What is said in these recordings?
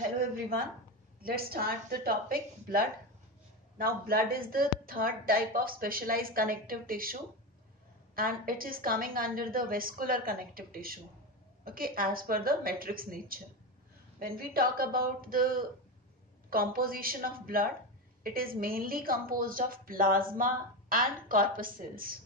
Hello everyone. Let's start the topic blood. Now blood is the third type of specialized connective tissue and it is coming under the vascular connective tissue. Okay, as per the matrix nature. When we talk about the composition of blood, it is mainly composed of plasma and corpuscles.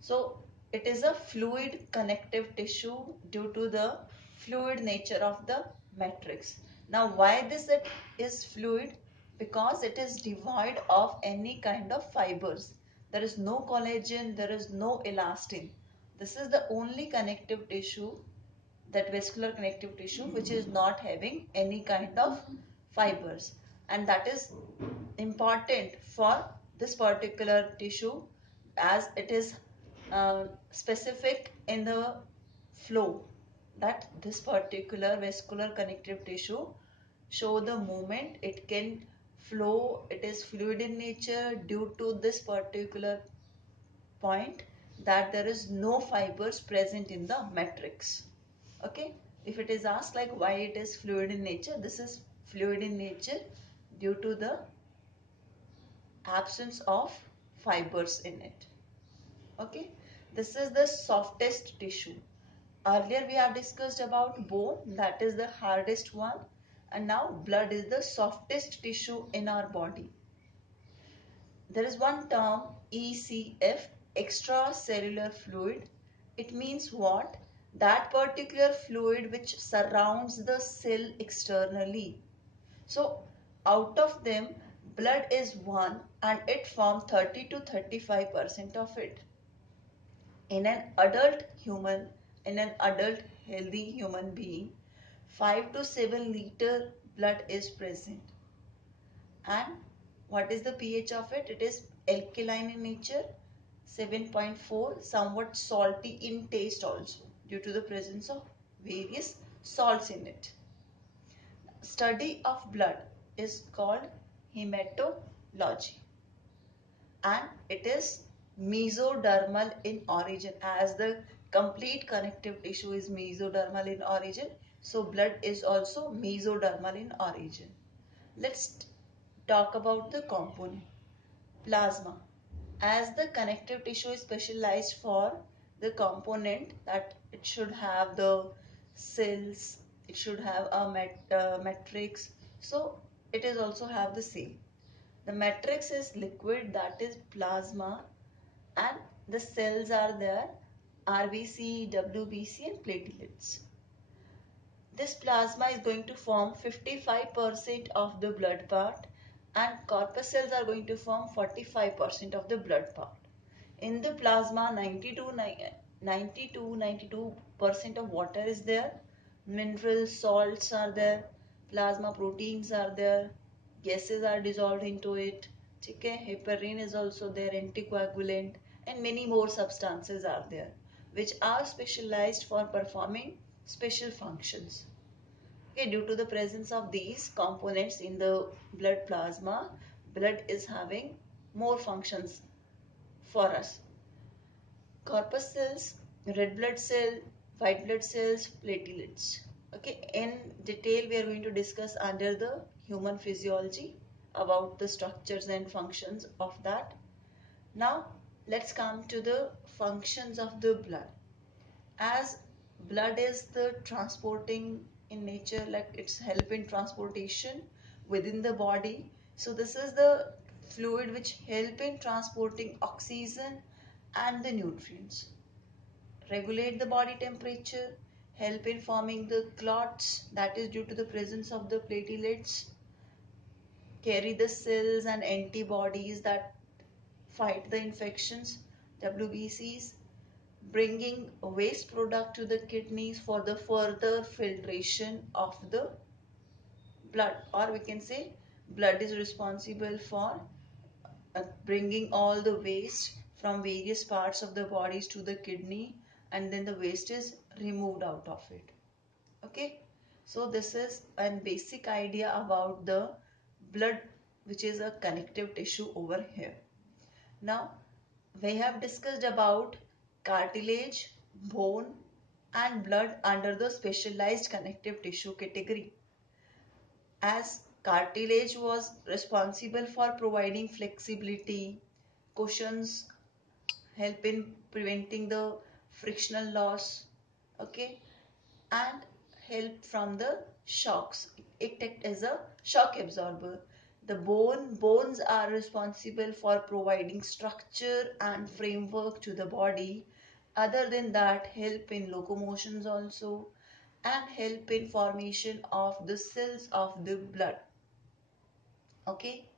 So it is a fluid connective tissue due to the fluid nature of the matrix. Now why this it is fluid? Because it is devoid of any kind of fibers. There is no collagen, there is no elastin. This is the only connective tissue, that vascular connective tissue, which is not having any kind of fibers, and that is important for this particular tissue as it is specific in the flow, that this particular vascular connective tissue show the movement, it can flow, it is fluid in nature due to this particular point, that there is no fibers present in the matrix. Okay, if it is asked like why it is fluid in nature, this is fluid in nature due to the absence of fibers in it. Okay, this is the softest tissue. Earlier we have discussed about bone, that is the hardest one, and now blood is the softest tissue in our body. There is one term ECF, extracellular fluid. It means what? That particular fluid which surrounds the cell externally. So out of them, blood is one and it forms 30 to 35% of it. In an adult human, in an adult healthy human being, 5 to 7 liter blood is present. And what is the pH of it? It is alkaline in nature, 7.4, somewhat salty in taste also due to the presence of various salts in it. Study of blood is called hematology and it is mesodermal in origin, as the complete connective tissue is mesodermal in origin, so blood is also mesodermal in origin. Let's talk about the component. Plasma, as the connective tissue is specialized for the component, that it should have the cells, it should have a matrix, so it is also have the same. The matrix is liquid, that is plasma, and the cells are there, RBC, WBC and platelets. This plasma is going to form 55% of the blood part and corpuscles are going to form 45% of the blood part. In the plasma, 92% of water is there, minerals, salts are there, plasma proteins are there, gases are dissolved into it. Okay, heparin is also there, anticoagulant, and many more substances are there which are specialized for performing special functions. Okay, due to the presence of these components in the blood plasma, blood is having more functions for us. Corpuscles, red blood cell, white blood cells, platelets. Okay, in detail we are going to discuss under the human physiology about the structures and functions of that. Now let's come to the functions of the blood. As blood is the transporting in nature, like it's help in transportation within the body, so this is the fluid which help in transporting oxygen and the nutrients, regulate the body temperature, help in forming the clots, that is due to the presence of the platelets, carry the cells and antibodies that fight the infections, WBCs, bringing waste product to the kidneys for the further filtration of the blood, or we can say blood is responsible for bringing all the waste from various parts of the bodies to the kidney, and then the waste is removed out of it. Okay, so this is a basic idea about the blood, which is a connective tissue over here. Now we have discussed about cartilage, bone and blood under the specialized connective tissue category. as cartilage was responsible for providing flexibility, cushions help in preventing the frictional loss, okay, and help from the shocks. It acts as a shock absorber. The bones are responsible for providing structure and framework to the body. Other than that, help in locomotions also, and help in formation of the cells of the blood. Okay,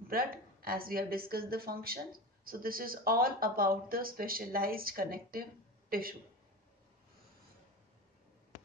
blood, as we have discussed the functions. So this is all about the specialized connective tissue.